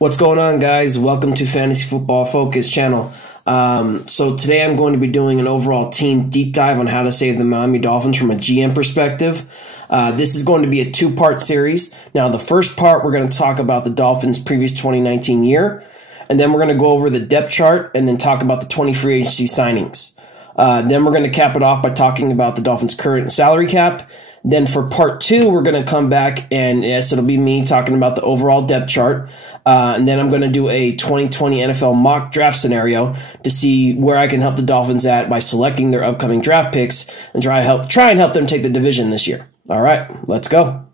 What's going on, guys? Welcome to Fantasy Football Focus channel. So today I'm going to be doing an overall team deep dive on how to save the Miami Dolphins from a GM perspective. This is going to be a two-part series. Now, the first part, we're going to talk about the Dolphins' previous 2019 year, and then we're going to go over the depth chart and then talk about the 20 free agency signings. Then we're going to cap it off by talking about the Dolphins' current salary cap. Then for part two, we're going to come back and, yes, it'll be me talking about the overall depth chart. And then I'm going to do a 2020 NFL mock draft scenario to see where I can help the Dolphins at by selecting their upcoming draft picks and try and help them take the division this year. All right, let's go.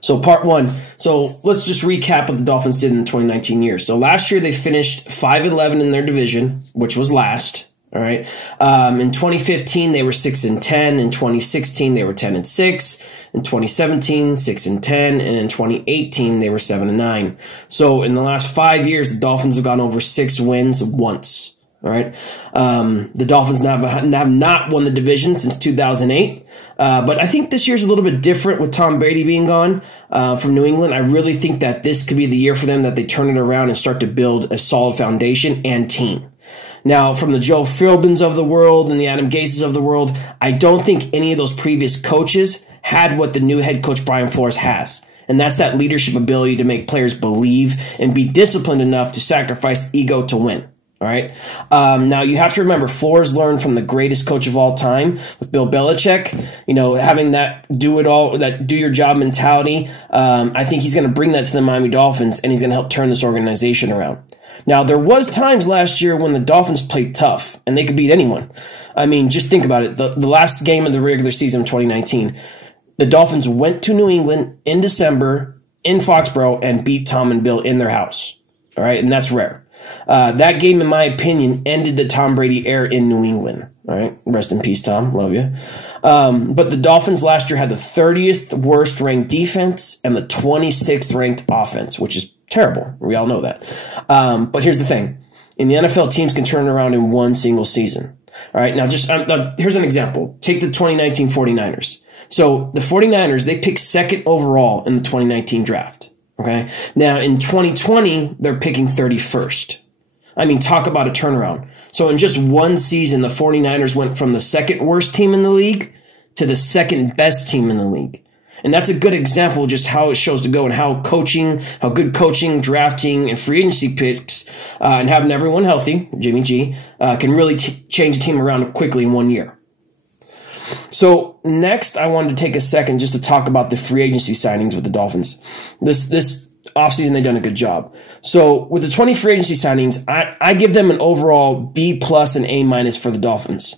So part one. So let's just recap what the Dolphins did in the 2019 year. So last year they finished 5-11 in their division, which was last. All right. In 2015, they were 6-10. In 2016, they were 10-6. In 2017, 6-10. And in 2018, they were 7-9. So in the last 5 years, the Dolphins have gone over 6 wins once. All right. The Dolphins have not won the division since 2008. But I think this year's a little bit different with Tom Brady being gone from New England. I really think that this could be the year for them that they turn it around and start to build a solid foundation and team. Now, from the Joe Philbins of the world and the Adam Gases of the world, I don't think any of those previous coaches had what the new head coach Byron Flowers has. And that's that leadership ability to make players believe and be disciplined enough to sacrifice ego to win. All right. Now, you have to remember, Flowers learned from the greatest coach of all time with Bill Belichick, having that do your job mentality. I think he's going to bring that to the Miami Dolphins, and he's going to help turn this organization around. Now, there was times last year when the Dolphins played tough, and they could beat anyone. I mean, just think about it. The last game of the regular season of 2019, the Dolphins went to New England in December in Foxborough and beat Tom and Bill in their house. All right, and that's rare. That game, in my opinion, ended the Tom Brady era in New England. All right, rest in peace, Tom. Love you. But the Dolphins last year had the 30th worst ranked defense and the 26th ranked offense, which is terrible. We all know that. But here's the thing. In the NFL, teams can turn around in one single season. All right, now here's an example. Take the 2019 49ers. So the 49ers, they picked second overall in the 2019 draft. Okay. Now in 2020, they're picking 31st. I mean, talk about a turnaround. So in just one season, the 49ers went from the second worst team in the league to the second best team in the league. And that's a good example of just how it shows to go and how good coaching, drafting, and free agency picks and having everyone healthy, Jimmy G, can really change a team around quickly in 1 year. So next, I wanted to take a second just to talk about the free agency signings with the Dolphins. This offseason, they've done a good job. So with the 20 free agency signings, I give them an overall B+ and A- for the Dolphins.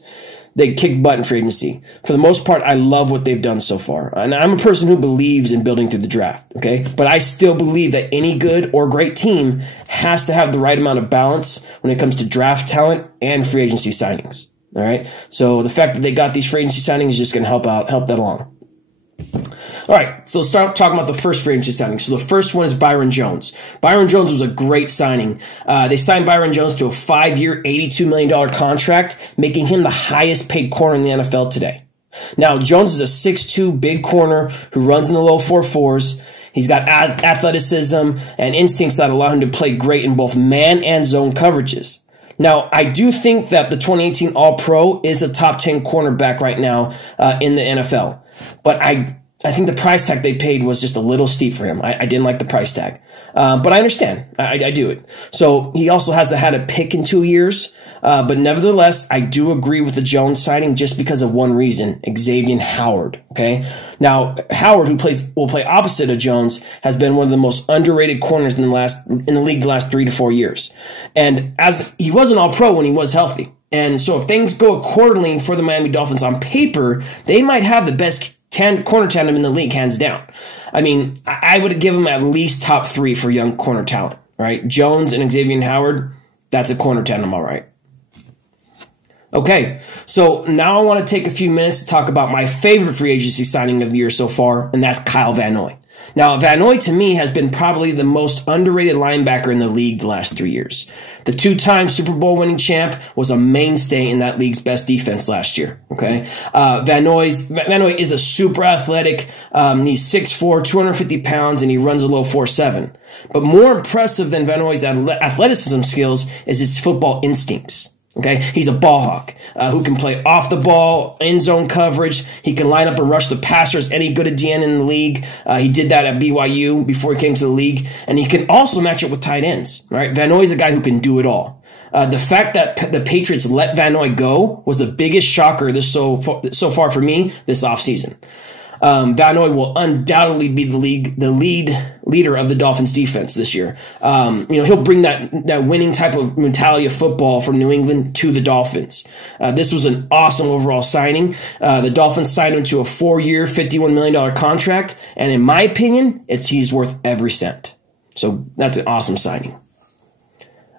They kicked butt in free agency. For the most part, I love what they've done so far. And I'm a person who believes in building through the draft, okay? But I still believe that any good or great team has to have the right amount of balance when it comes to draft talent and free agency signings, all right? So the fact that they got these free agency signings is just going to help that along. All right, so let's start talking about the first free agency signing. So the first one is Byron Jones. Byron Jones was a great signing. They signed Byron Jones to a 5-year, $82 million contract, making him the highest paid corner in the NFL today. Now, Jones is a 6'2", big corner who runs in the low 4.4s. He's got athleticism and instincts that allow him to play great in both man and zone coverages. Now, I do think that the 2018 All-Pro is a top 10 cornerback right now in the NFL. But I think the price tag they paid was just a little steep for him. I didn't like the price tag. But I understand. I do it. So he also hasn't had a pick in 2 years. But nevertheless, I do agree with the Jones signing just because of one reason, Xavier Howard. Okay. Now, Howard, who will play opposite of Jones, has been one of the most underrated corners in the league the last 3 to 4 years. And as he was an All-Pro when he was healthy. And so if things go accordingly for the Miami Dolphins on paper, they might have the best corner tandem in the league, hands down. I mean, I would give them at least top 3 for young corner talent, right? Jones and Xavier Howard, that's a corner tandem, all right. Okay, so now I want to take a few minutes to talk about my favorite free agency signing of the year so far, and that's Kyle Van Noy. Now, Van Noy, to me, has been probably the most underrated linebacker in the league the last 3 years. The two-time Super Bowl winning champ was a mainstay in that league's best defense last year, okay? Van Noy is a super athletic. He's 6'4", 250 pounds, and he runs a low 4.7. But more impressive than Van Noy's athleticism skills is his football instincts. Okay, he's a ball hawk who can play off the ball, end zone coverage. He can line up and rush the passer as any good DN in the league. He did that at BYU before he came to the league, and he can also match it with tight ends. Right, Van Noy is a guy who can do it all. The fact that the Patriots let Van Noy go was the biggest shocker so far for me this offseason. Van Noy will undoubtedly be the leader of the Dolphins defense this year. He'll bring that winning type of mentality of football from New England to the Dolphins. This was an awesome overall signing. The Dolphins signed him to a 4-year, $51 million contract. And in my opinion, he's worth every cent. So that's an awesome signing.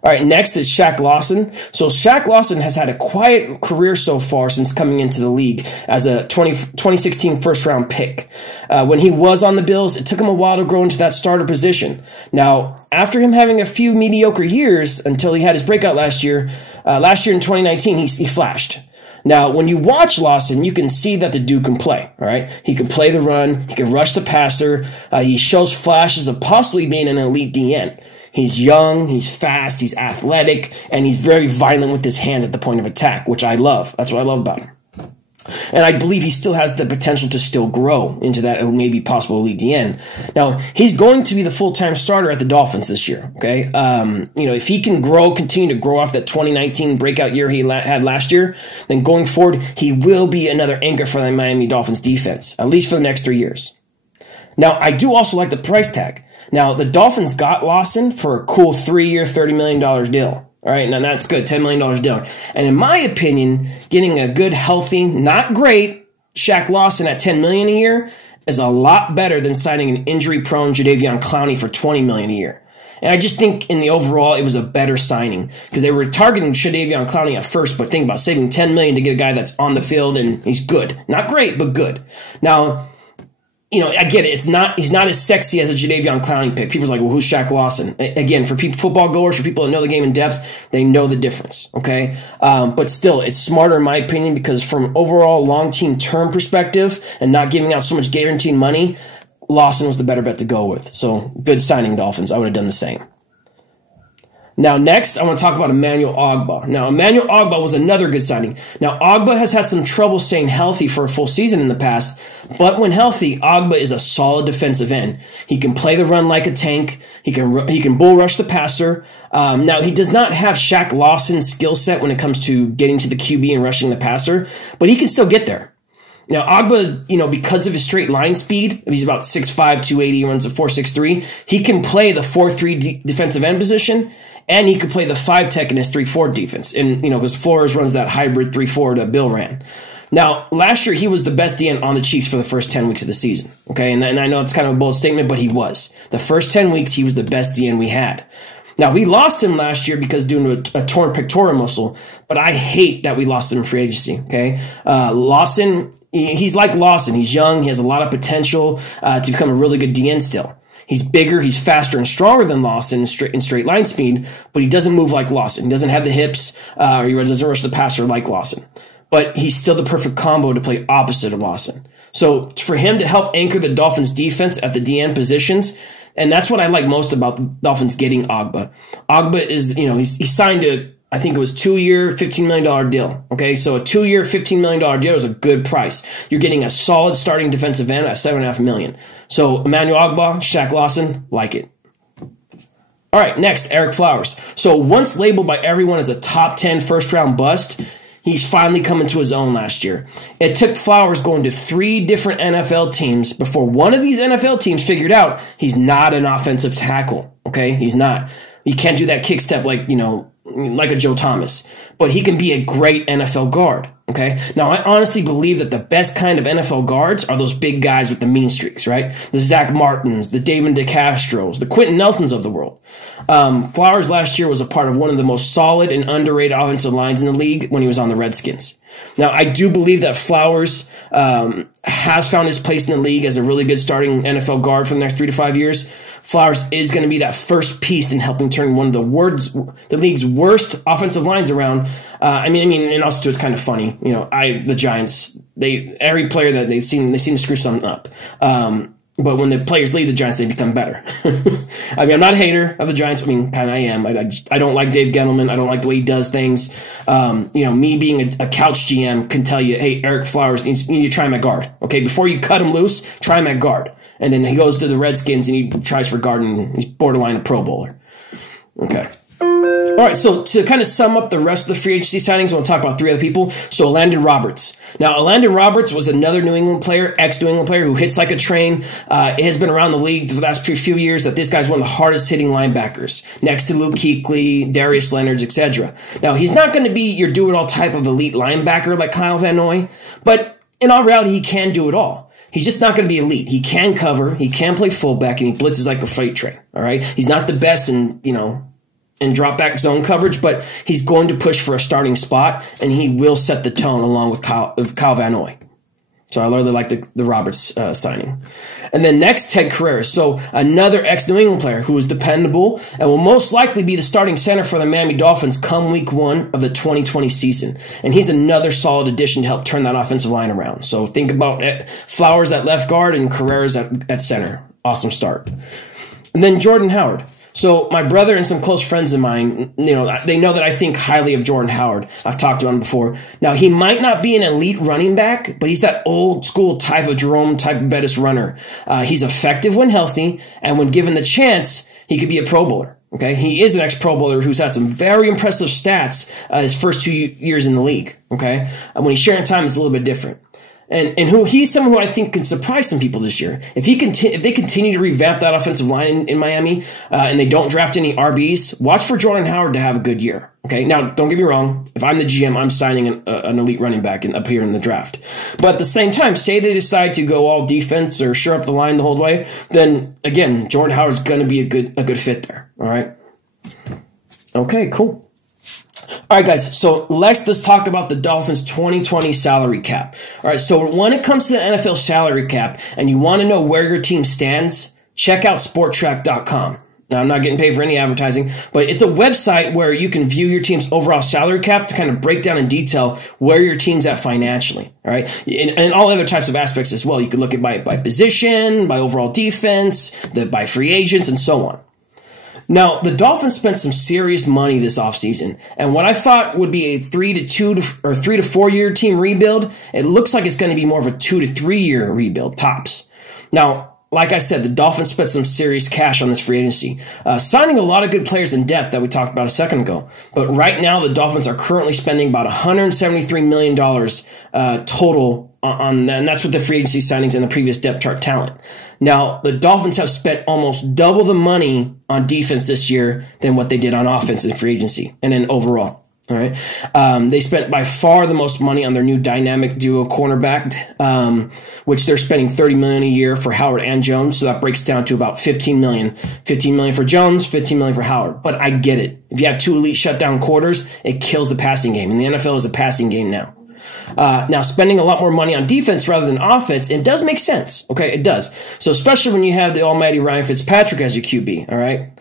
All right, next is Shaq Lawson. So Shaq Lawson has had a quiet career so far since coming into the league as a 2016 first-round pick. When he was on the Bills, it took him a while to grow into that starter position. Now, after him having a few mediocre years until he had his breakout last year in 2019, he flashed. Now, when you watch Lawson, you can see that the dude can play, all right? He can play the run. He can rush the passer. He shows flashes of possibly being an elite DN. He's young, he's fast, he's athletic, and he's very violent with his hands at the point of attack, which I love. That's what I love about him. And I believe he still has the potential to still grow into that maybe possible elite DN. Now, he's going to be the full-time starter at the Dolphins this year, okay? If he can continue to grow off that 2019 breakout year he had last year, then going forward, he will be another anchor for the Miami Dolphins defense, at least for the next 3 years. Now, I do also like the price tag. Now, the Dolphins got Lawson for a cool 3-year, $30 million deal. All right, now that's good, $10 million deal. And in my opinion, getting a good, healthy, not great Shaq Lawson at $10 million a year is a lot better than signing an injury-prone Jadeveon Clowney for $20 million a year. And I just think in the overall, it was a better signing because they were targeting Jadeveon Clowney at first, but think about saving $10 million to get a guy that's on the field and he's good. Not great, but good. Now, I get it. He's not as sexy as a Jadeveon Clowney pick. People's like, well, who's Shaq Lawson? Again, for football goers, for people that know the game in depth, they know the difference, okay? But still, it's smarter in my opinion because from overall long team term perspective and not giving out so much guaranteed money, Lawson was the better bet to go with. So good signing, Dolphins. I would have done the same. Now, next, I want to talk about Emmanuel Ogbah. Now, Emmanuel Ogbah was another good signing. Now, Ogbah has had some trouble staying healthy for a full season in the past, but when healthy, Ogbah is a solid defensive end. He can play the run like a tank. He can bull rush the passer. Now, he does not have Shaq Lawson's skill set when it comes to getting to the QB and rushing the passer, but he can still get there. Now, Ogbah, because of his straight line speed, he's about 6'5", 280, runs a 4.63, he can play the 4-3 defensive end position, and he could play the 5 tech in his 3-4 defense. And, because Flores runs that hybrid 3-4 that Bill ran. Now, last year, he was the best DN on the Chiefs for the first 10 weeks of the season. Okay, and I know it's kind of a bold statement, but he was. The first 10 weeks, he was the best DN we had. Now, we lost him last year because due to a torn pectoral muscle, but I hate that we lost him in free agency, okay? Lawson, he's like Lawson. He's young. He has a lot of potential to become a really good DN still. He's bigger, he's faster and stronger than Lawson in straight line speed, but he doesn't move like Lawson. He doesn't have the hips, or he doesn't rush the passer like Lawson. But he's still the perfect combo to play opposite of Lawson. So for him to help anchor the Dolphins' defense at the DN positions, and that's what I like most about the Dolphins getting Ogbah. Ogbah is, he signed I think it was 2-year, $15 million deal. Okay, so a 2-year, $15 million deal is a good price. You're getting a solid starting defensive end at $7.5 million. So Emmanuel Ogbah, Shaq Lawson, like it. All right, next, Erik Flowers. So once labeled by everyone as a top 10 first-round bust, he's finally come into his own last year. It took Flowers going to 3 different NFL teams before one of these NFL teams figured out he's not an offensive tackle. Okay, he's not. He can't do that kick step like a Joe Thomas, but he can be a great NFL guard. Okay. Now, I honestly believe that the best kind of NFL guards are those big guys with the mean streaks, right? The Zach Martins, the David DeCastros, the Quentin Nelsons of the world. Flowers last year was a part of one of the most solid and underrated offensive lines in the league when he was on the Redskins. Now, I do believe that Flowers has found his place in the league as a really good starting NFL guard for the next 3 to 5 years. Flowers is going to be that first piece in helping turn one of the league's worst offensive lines around. I mean, and also too, it's kind of funny. The Giants, every player that they seem to screw something up. But when the players leave the Giants, they become better. I mean, I'm not a hater of the Giants. I mean, kind of I am. I don't like Dave Gettleman. I don't like the way he does things. Me being a couch GM can tell you, hey, Erik Flowers, you need to try him at guard. Okay, before you cut him loose, try him at guard. And then he goes to the Redskins and he tries for guard and he's borderline a Pro Bowler. Okay. All right, so to kind of sum up the rest of the free agency signings, I want to talk about 3 other people. So Landon Roberts. Now, Landon Roberts was another New England player, ex-New England player who hits like a train. It has been around the league for the last few years that this guy's one of the hardest hitting linebackers, next to Luke Kuechly, Darius Leonard, etc. Now, he's not going to be your do-it-all type of elite linebacker like Kyle Van Noy, but in all reality, he can do it all. He's just not going to be elite. He can cover, he can play fullback, and he blitzes like a freight train. All right, he's not the best in drop back zone coverage, but he's going to push for a starting spot, and he will set the tone along with Kyle Van Noy. So I really like the Roberts signing. And then next, Ted Carreras. So another ex-New England player who is dependable and will most likely be the starting center for the Miami Dolphins come week 1 of the 2020 season. And he's another solid addition to help turn that offensive line around. So think about Flowers at left guard and Carreras at center. Awesome start. And then Jordan Howard. So my brother and some close friends of mine, they know that I think highly of Jordan Howard. I've talked to him before. Now, he might not be an elite running back, but he's that old school type of Jerome type of Bettis runner. He's effective when healthy, and when given the chance, he could be a Pro Bowler. Okay, he is an ex-Pro Bowler who's had some very impressive stats his first 2 years in the league. Okay, when he's sharing time, it's a little bit different. And he's someone who I think can surprise some people this year. If they continue to revamp that offensive line in Miami and they don't draft any RBs, watch for Jordan Howard to have a good year. Okay, now don't get me wrong. If I'm the GM, I'm signing an elite running back up here in the draft. But at the same time, say they decide to go all defense or shore up the line the whole way, then again, Jordan Howard's going to be a good fit there. All right. Okay, cool. All right, guys, so let's talk about the Dolphins' 2020 salary cap. All right, so when it comes to the NFL salary cap and you want to know where your team stands, check out sporttrack.com. Now, I'm not getting paid for any advertising, but it's a website where you can view your team's overall salary cap to kind of break down in detail where your team's at financially, all right? And all other types of aspects as well. You could look at by position, by overall defense, by free agents, and so on. Now, the Dolphins spent some serious money this offseason, and what I thought would be a 3 to 4 year team rebuild, it looks like it's going to be more of a 2 to 3 year rebuild, tops. Now, like I said, the Dolphins spent some serious cash on this free agency, signing a lot of good players in depth that we talked about a second ago. But right now, the Dolphins are currently spending about $173 million total on that, and that's with the free agency signings and the previous depth chart talent. Now, the Dolphins have spent almost double the money on defense this year than what they did on offense in free agency and then overall. All right. They spent by far the most money on their new dynamic duo cornerback, which they're spending $30 million a year for Howard and Jones. So that breaks down to about $15 million. $15 million for Jones, $15 million for Howard. But I get it. If you have 2 elite shutdown quarters, it kills the passing game. And the NFL is a passing game now. Now, spending a lot more money on defense rather than offense, it does make sense. Okay, it does. So especially when you have the almighty Ryan Fitzpatrick as your QB, all right?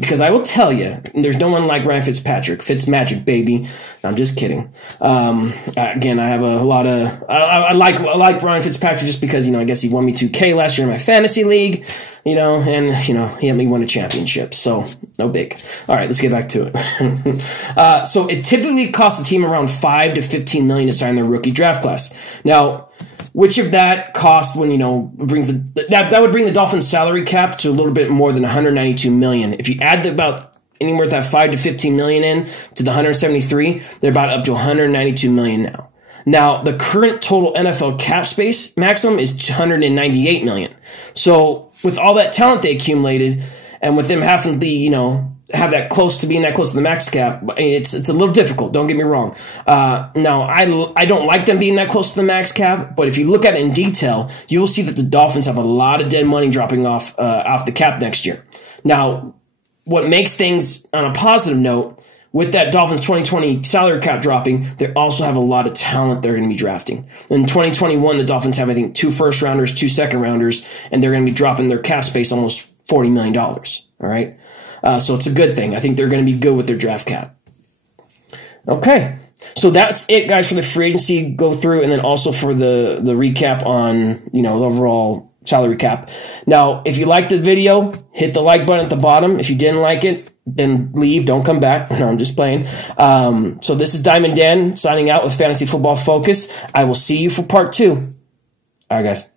Because I will tell you, there's no one like Ryan Fitzpatrick. Fitzmagic, baby. I'm just kidding. Again, I have a lot of... I like Ryan Fitzpatrick just because, I guess he won me 2K last year in my fantasy league. And he helped me win a championship, so no big. All right, let's get back to it. So it typically costs the team around $5 to $15 million to sign their rookie draft class. Now, which of that cost when brings that would bring the Dolphins' salary cap to a little bit more than $192 million. If you add about anywhere that $5 to $15 million in to the 173, they're about up to $192 million now. Now, the current total NFL cap space maximum is $198 million. So with all that talent they accumulated, and with them having to have that close to being that close to the max cap, it's a little difficult. Don't get me wrong. Now, I don't like them being that close to the max cap, but if you look at it in detail, you will see that the Dolphins have a lot of dead money dropping off the cap next year. Now, what makes things on a positive note, with that Dolphins 2020 salary cap dropping, they also have a lot of talent they're going to be drafting. In 2021, the Dolphins have, I think, 2 first-rounders, 2 second-rounders, and they're going to be dropping their cap space almost $40 million. All right? So it's a good thing. I think they're going to be good with their draft cap. Okay. So that's it, guys, for the free agency go through, and then also for the recap on, the overall salary cap. Now, if you liked the video, hit the like button at the bottom. If you didn't like it, then leave. Don't come back. No, I'm just playing. So this is Diamond Dan signing out with Fantasy Football Focus. I will see you for part 2. All right, guys.